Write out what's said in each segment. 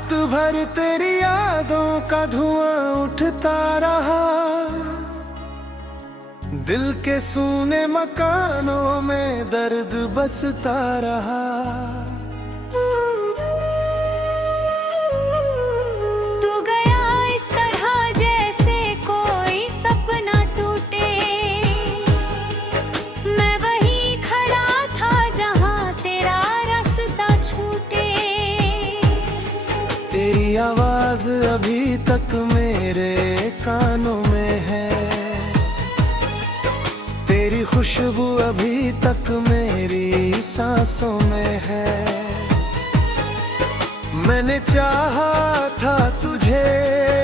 रात भर तेरी यादों का धुआं उठता रहा, दिल के सूने मकानों में दर्द बसता रहा। तू गया इस तरह जैसे कोई सपना टूटे, मैं वहीं खड़ा था जहां तेरा रास्ता छूटे। तेरी आवाज अभी तक मेरे कानों में है, तेरी खुशबू अभी तक मेरी सांसों में है। मैंने चाहा था तुझे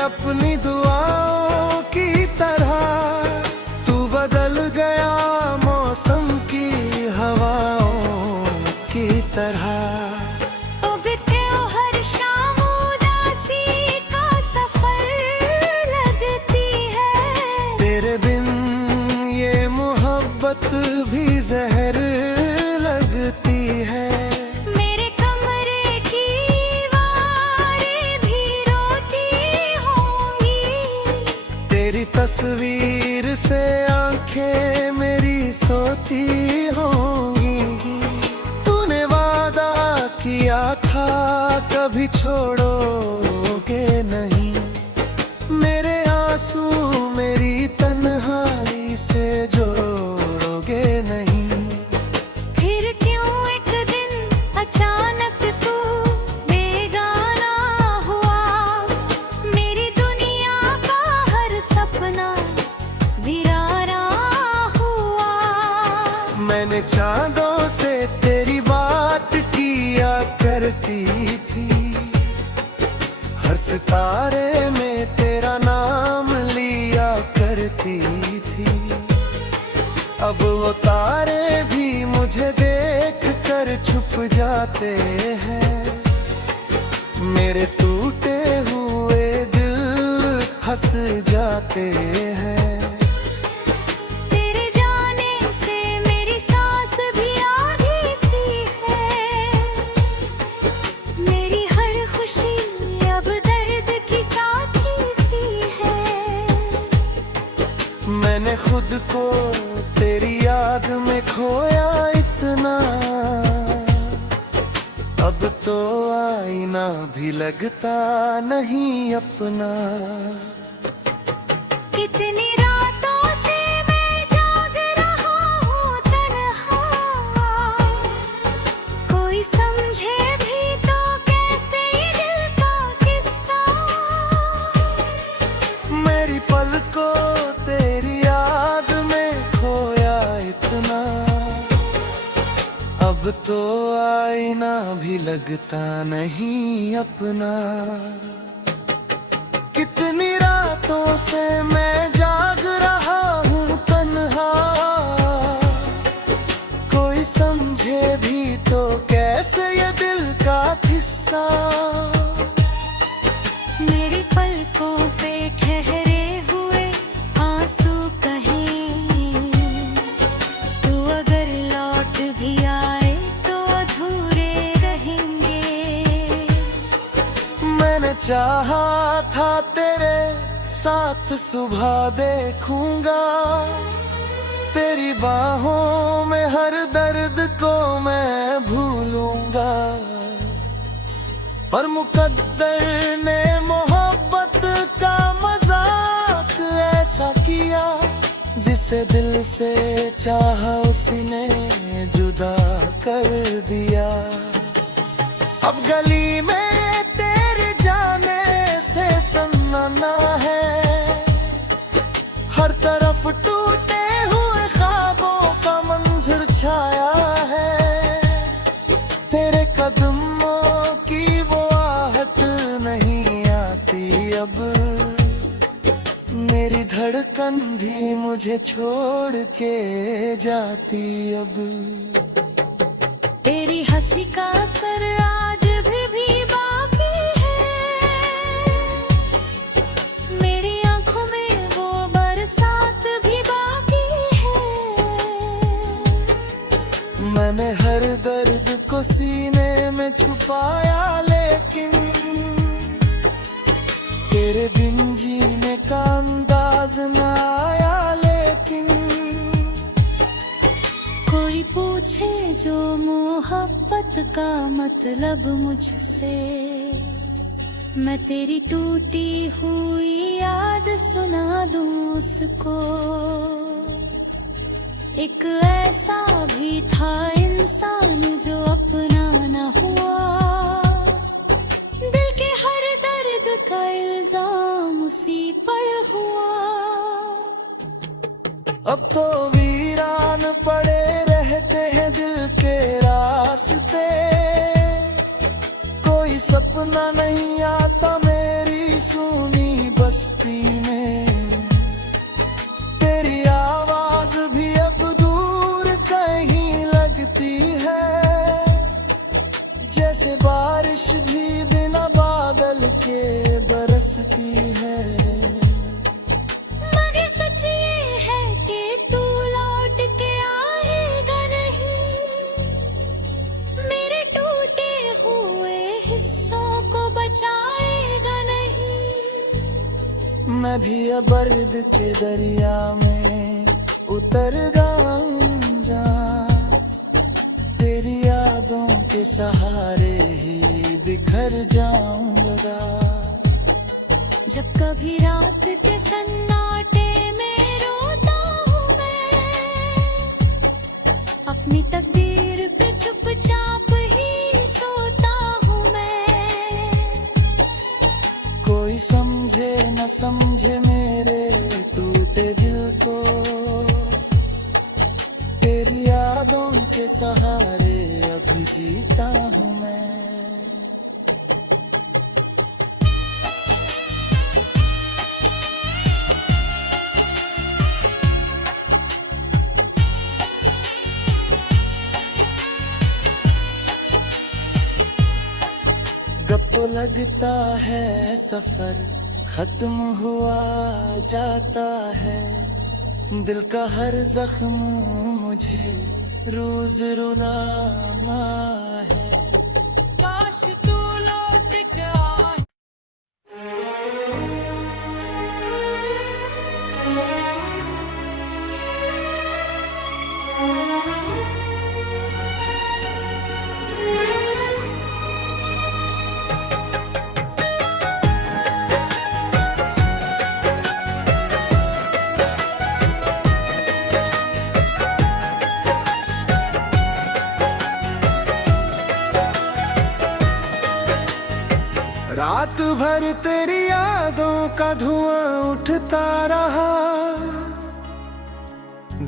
अपनी दुआओं की तरह, तू बदल गया मौसम की हवाओं की तरह। उबते हो हर शाम उदासी का सफर लगती है, तेरे बिन ये मोहब्बत भी जहर लगती है। मेरे कमरे की दीवारें भी रोती होंगी, तेरी तस्वीर से आंखें मेरी सोती होंगी। तूने वादा किया था कभी छोड़ोगे नहीं, मेरे आंसू मेरी तन्हाई से जोड़ोगे नहीं। फिर क्यों एक दिन अचानक तू बेगाना हुआ, मेरी दुनिया का हर सपना वीराना हुआ। मैंने चांदों से तेरी बात किया करती थी, हर सितारे में तेरा नाम लिया करती थी। अब वो तारे भी मुझे देख कर छुप जाते हैं, मेरे टूटे हुए दिल हंस जाते हैं। तेरे जाने से मेरी सांस भी आधी सी है, मेरी हर खुशी अब दर्द की साथी सी है। मैंने खुद को तेरी याद में खोया इतना, अब तो आईना भी लगता नहीं अपना। कितनी रातों से मैं जाग रहा हूँ तन्हा, कोई समझे भी तो कैसे ये दिल का किस्सा। मेरी पलकों तेरी याद में खोया इतना, अब तो आईना भी लगता नहीं अपना। कितनी रातों से मैं जाग रहा हूँ तन्हा, कोई समझे भी तो कैसे ये दिल का किस्सा। मेरी पलकों पे ठहरे हुए आंसू कहीं, तू अगर लौट भी आए तो अधूरे रहेंगे। मैंने चाहा था तेरे साथ सुबह देखूंगा, तेरी बाहों में हर दर्द को मैं भूलूंगा। पर मुकद्दर ने मोहब्बत का मजाक ऐसा किया, जिसे दिल से चाहा उसने जुदा कर दिया। अब गली में तेरे जाने से सन्नाटा है, हर तरफ टूटे हुए ख्वाबों का मंजर छाया है। तेरे कदमों की वो आहट नहीं आती अब, मेरी धड़कन भी मुझे छोड़ के जाती अब। तेरी हंसी का असर आज भी बाकी है, मेरी आंखों में वो बरसात भी बाकी है। मैंने हर दर्द को सीने में छुपाया, लेकिन तेरे बिन जीने का अंदाज न आया, लेकिन कोई पूछे जो मोहब्बत का मतलब मुझसे, मैं तेरी टूटी हुई याद सुना दूं उसको। एक ऐसा भी था इंसान जो अपना न हुआ, दिल के हर दर्द का इल्जाम उसी पर हुआ। अब तो वीरान पड़े रहते हैं दिल के रास्ते, कोई सपना नहीं आता मेरी सूनी बस्ती में। तेरी आवाज भी अब दूर कहीं लगती है, जैसे बारिश भी बिना बादल के बरसती है। मगर सच ये है कि तू लौट के आएगा नहीं, मेरे टूटे हुए हिस्सों को बचाएगा नहीं। मैं भी अबर्द के दरिया में उतर जा, तेरी यादों के सहारे ही बिखर जाऊंगा। जब कभी रात के सन्नाटे में रोता हूँ मैं, अपनी तकदीर पे चुपचाप ही सोता हूँ मैं। कोई समझे न समझे मेरे टूटे दिल को, तेरी यादों के सहारे अभी जीता हूँ मैं। कब तो लगता है सफर खत्म हुआ जाता है, दिल का हर जख्म मुझे रोज रुलाना है। काश तू लौट के आए। रात भर तेरी यादों का धुआं उठता रहा,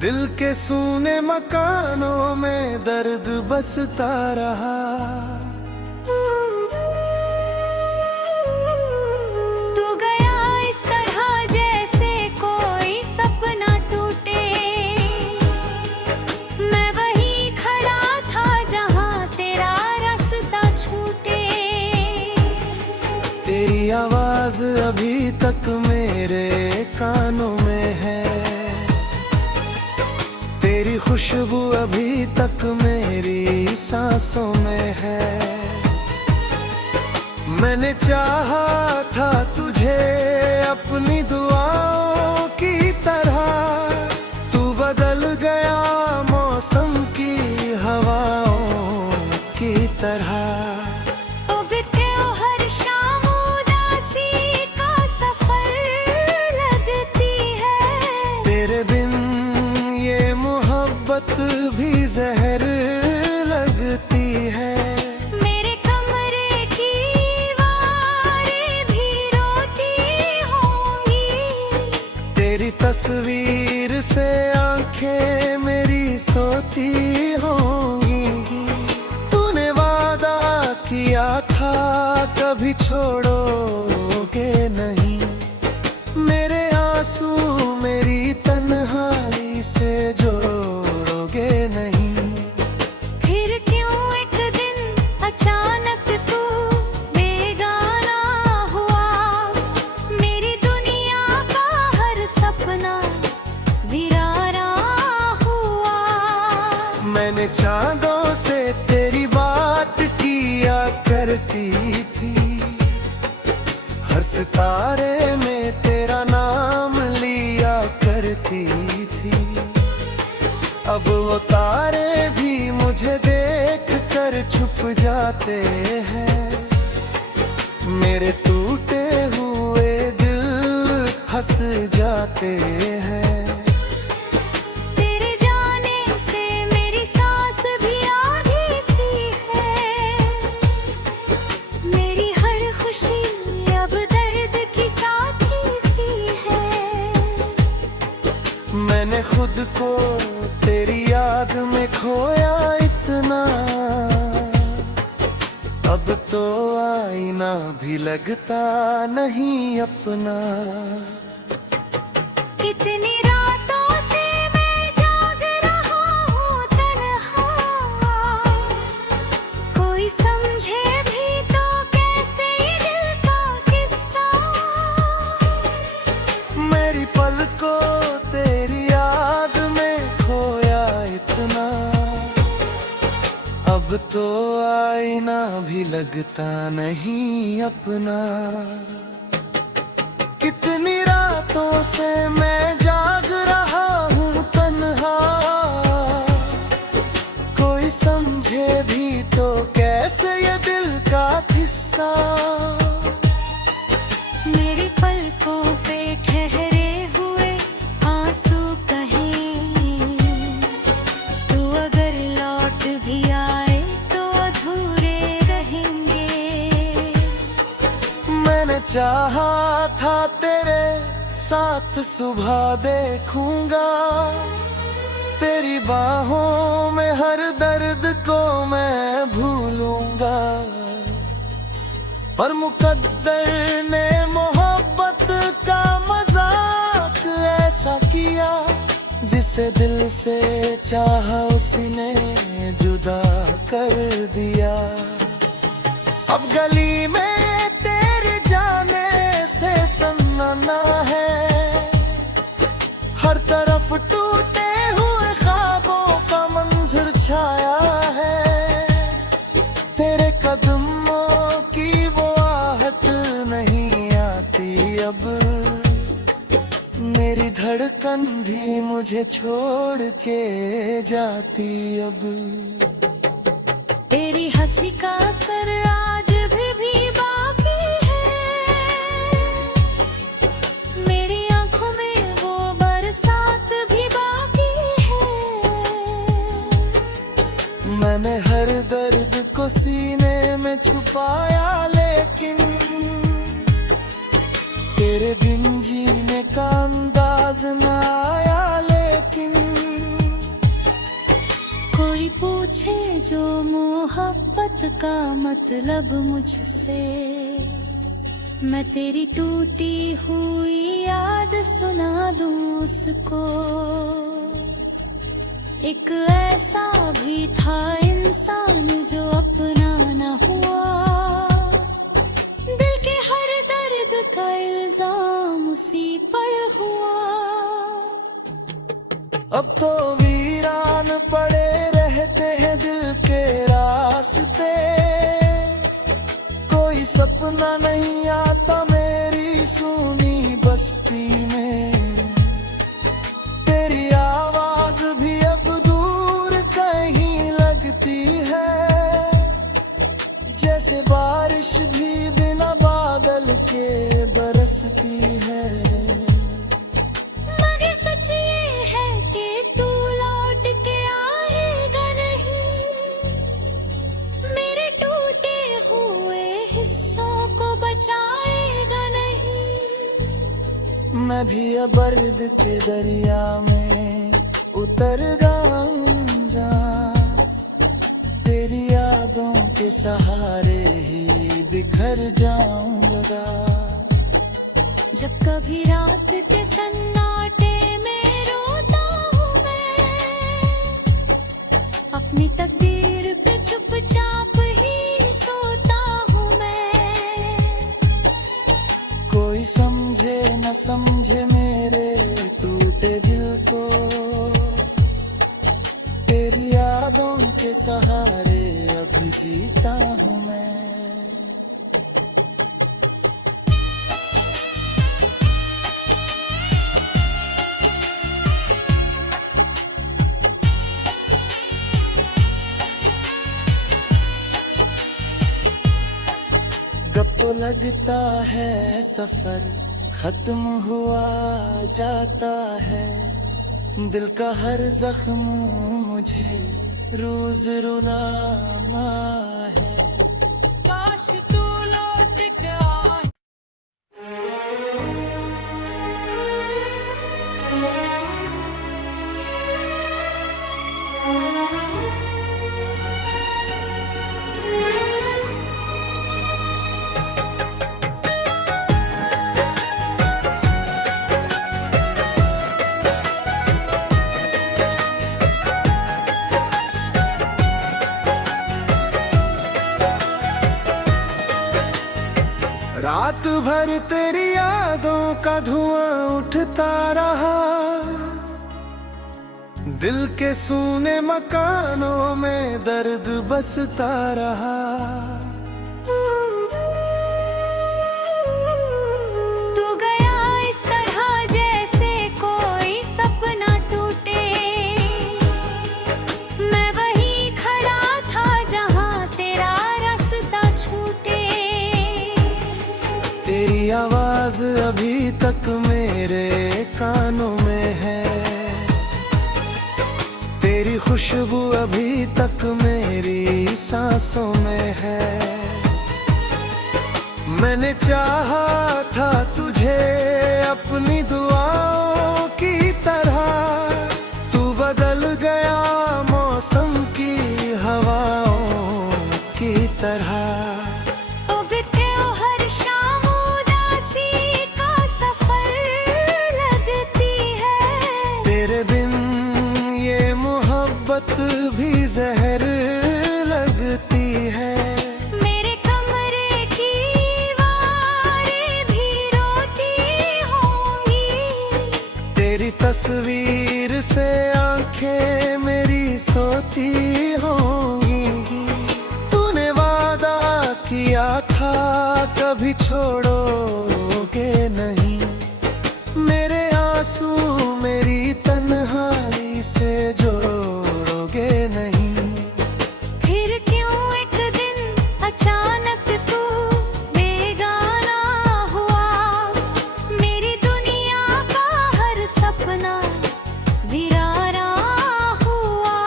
दिल के सूने मकानों में दर्द बसता रहा। तू गया इस तरह जैसे कोई सपना टूटे, मैं वहीं खड़ा था जहां तेरा रास्ता छूटे। तेरी आवाज अभी तक मेरे कानों में है, तेरी खुशबू अभी तक मेरी सांसों में है। मैंने चाहा था तुझे अपनी दुआओं की तरह, तू बदल गया मौसम की हवाओं की तरह। उगते हो हर शाम उदासी का सफर लगती है, तेरे बिन ये मोहब्बत भी जहर लगती है। मेरे कमरे की दीवारें भी रोती होंगी, तेरी तस्वीर से आंखें मेरी सोती होंगी। तूने वादा किया था कभी छोड़ोगे नहीं, मेरे आंसू मेरी तन्हाई से जोड़ोगे नहीं। फिर क्यों एक दिन अचानक तू बेगाना हुआ, मेरी दुनिया का हर सपना वीराना हुआ। मैंने चांदों से तेरी बात किया करती थी, हर सितारे में तेरा नाम लिया करती थी। अब वो तारे भी मुझे देख कर छुप जाते हैं। मेरे टूटे हुए दिल हंस जाते हैं। तेरे जाने से मेरी सांस भी आधी सी है। मेरी हर खुशी अब दर्द की साथी सी है। मैंने खुद को तेरी याद में खोया इतना, अब तो आईना भी लगता नहीं अपना। कितनी रातों से मैं जाग रहा हूँ तन्हा, कोई समझे भी तो कैसे ये दिल का किस्सा। मेरी पलकों तेरी याद में खोया इतना, अब तो आईना भी लगता नहीं अपना। कितनी रातों से मैं जाग रहा हूँ तन्हा, कोई समझे भी तो कैसे ये दिल का किस्सा। मेरी पलकों पे ठहरे हुए आंसू कहीं, तू अगर लौट भी आए तो अधूरे रहेंगे। मैंने चाहा था तेरे साथ सुबह देखूंगा, तेरी बाहों में हर दर्द को मैं भूलूंगा। पर मुकद्दर ने मोहब्बत का मजाक ऐसा किया, जिसे दिल से चाहा उसने जुदा कर दिया। अब गली में तेरे जाने से सन्नाटा है, हर तरफ टूटे हुए ख्वाबों का मंजर छाया है। तेरे कदमों की वो आहट नहीं आती अब, मेरी धड़कन भी मुझे छोड़ के जाती अब। तेरी हंसी का असर आज भी बाकी है, मेरी आंखों में वो बरसात भी बाकी है। मैंने हर दर्द को सीने में छुपाया, लेकिन तेरे बिन जीने का अंदाज न आया। लेकिन कोई पूछे जो मोहब्बत का मतलब मुझसे, मैं तेरी टूटी हुई याद सुना दूं उसको। एक ऐसा भी था इंसान जो अपना न हुआ, दिल के हर दर्द का इल्जाम उसी पर हुआ। अब तो वीरान पड़े रहते हैं दिल के रास्ते, कोई सपना नहीं आता मेरी सूनी बस्ती में। तेरी आवाज भी अब दूर कहीं लगती है, जैसे बारिश भी बिना बादल के बरसती है। मगर सच ये है कि तू लौट के आएगा नहीं, मेरे टूटे हुए हिस्सों को बचाएगा नहीं। मैं भी अब दर्द के दरिया में उतर जाऊंगा, तेरी यादों के सहारे ही बिखर जाऊंगा। जब कभी रात के सन्नाटे में रोता हूँ मैं, अपनी तकदीर पे चुपचाप ही सोता हूँ मैं। कोई समझे न समझे मेरे टूटे दिल को, तेरी यादों के सहारे अब जीता हूँ मैं। लगता है सफर खत्म हुआ जाता है, दिल का हर जख्म मुझे रोज रुलाना है। काश तू लौट के आए। रात भर तेरी यादों का धुआं उठता रहा, दिल के सूने मकानों में दर्द बसता रहा। तू गया इस तरह जैसे कोई सपना टूटे, मैं वहीं खड़ा था जहां तेरा रास्ता छूटे। तेरी आवाज अभी तक मेरे कानों में है, तेरी खुशबू अभी तक मेरी सांसों में है। मैंने चाहा था तुझे अपनी दुआओं की तरह, तू बदल गया मौसम की हवाओं की तरह। उगते हो हर शाम उदासी का सफर लगती है, तेरे बिन ये मोहब्बत भी जहर लगती है। मेरे कमरे की दीवारें भी रोती होंगी, तेरी तस्वीर से आंखें मेरी सोती होंगी। तूने वादा किया था कभी छोड़ोगे नहीं, मेरे आंसू मेरी तन्हाई से जोड़ोगे नहीं। फिर क्यों एक दिन अचानक तू बेगाना हुआ, मेरी दुनिया का हर सपना वीराना हुआ।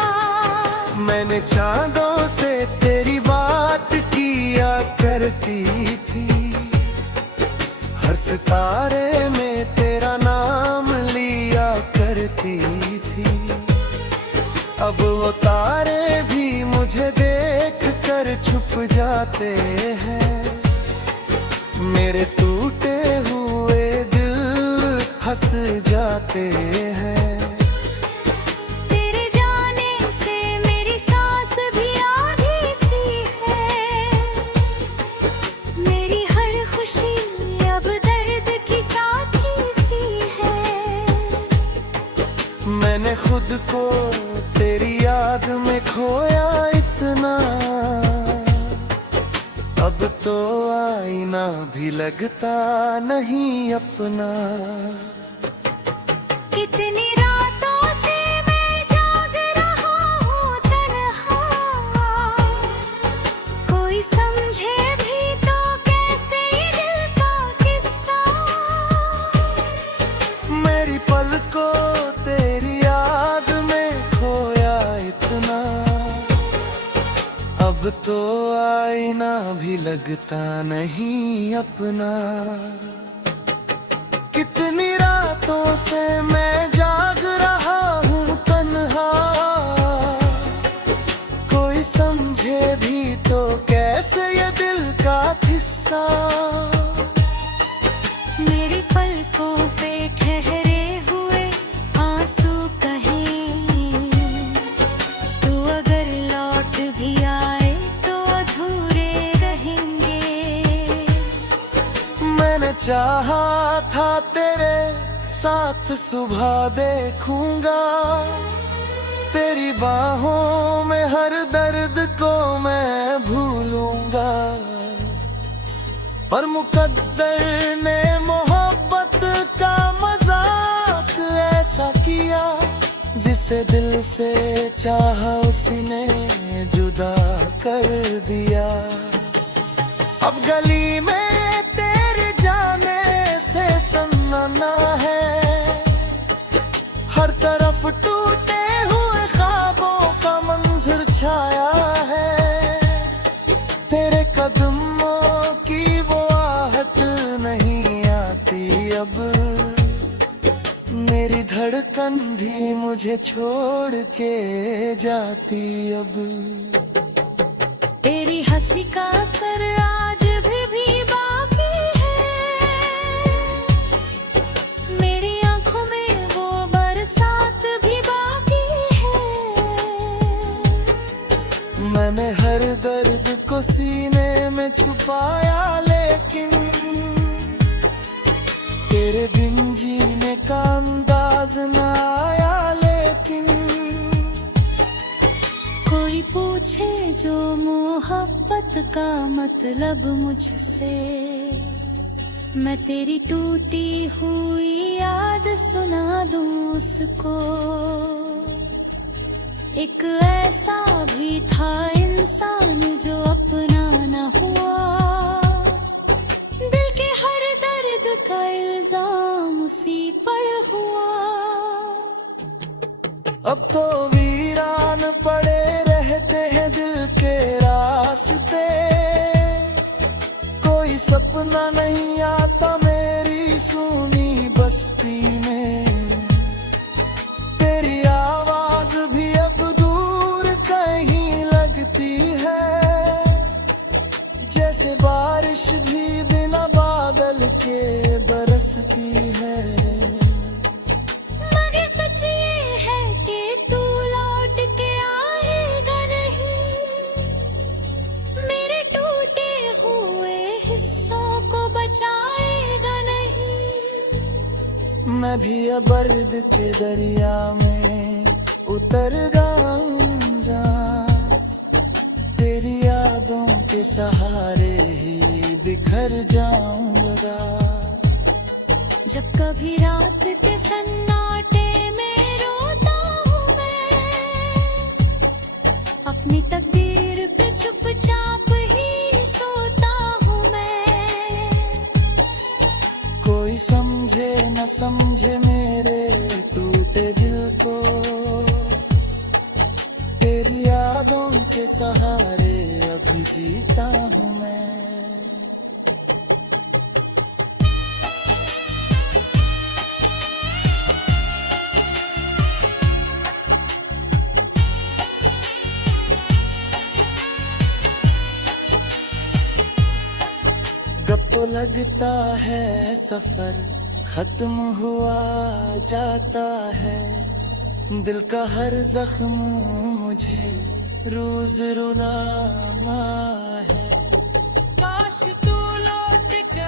मैंने चांदों से तेरी बात किया करती थी, हर सितारे में तेरा नाम लिया करती थी। अब वो तारे भी मुझे देख कर छुप जाते हैं, मेरे टूटे हुए दिल हंस जाते हैं। तेरे जाने से मेरी सांस भी आधी सी है, मेरी हर खुशी अब दर्द की साथी सी है। मैंने खुद को तेरी याद में खोया इतना, अब तो आईना भी लगता नहीं अपना। कितनी रातों से मैं जाग रहा हूँ तन्हा, कोई समझे भी तो कैसे ये दिल का किस्सा। मेरी पलकों तेरी याद में खोया इतना, अब तो आईना भी लगता नहीं अपना। कितनी रातों से मैं जाग रहा हूँ तन्हा, कोई समझे भी तो कैसे ये दिल का किस्सा। मेरी पलकों पे ठहरे हुए आंसू कहीं, तू अगर लौट भी आए तो अधूरे रहेंगे। मैंने चाहा था तेरे साथ सुबह देखूंगा, तेरी बाहों में हर दर्द को मैं भूलूंगा। पर मुकद्दर ने मोहब्बत का मजाक ऐसा किया, जिसे दिल से चाहा उसने जुदा कर दिया। अब गली में भी मुझे छोड़ के जाती अब। तेरी हंसी का असर आज भी बाकी है, मेरी आंखों में वो बरसात भी बाकी है। मैंने हर दर्द को सीने में छुपाया, लेकिन तेरे बिन जीने का अंदाज न आया। लेकिन कोई पूछे जो मोहब्बत का मतलब मुझसे, मैं तेरी टूटी हुई याद सुना दूं उसको। एक ऐसा भी था इंसान जो अपना न हुआ, दिल के हर दर्द का इल्जाम उसी पर हुआ। अब तो वीरान पड़े रहते हैं दिल के रास्ते, कोई सपना नहीं आता मेरी सूनी बस्ती में। तेरी आवाज भी अब दूर कहीं लगती है, जैसे बारिश भी बिना बादल के बरसती है। मगर सच ये है कि तू लौट के आएगा नहीं, मेरे टूटे हुए हिस्सों को बचाएगा नहीं। मैं भी अब दर्द के दरिया में उतर जाऊंगा, तेरी यादों के सहारे ही बिखर जाऊंगा। जब कभी रात के सन्नाटे में रोता हूँ मैं, अपनी तकदीर पे चुपचाप ही सोता हूँ मैं। कोई समझे न समझे मेरे टूटे दिल को, तेरी यादों के सहारे अब जीता हूँ मैं। कब तो लगता है सफर खत्म हुआ जाता है, दिल का हर जख्म मुझे रोज रुलावा है। काश तू लौट के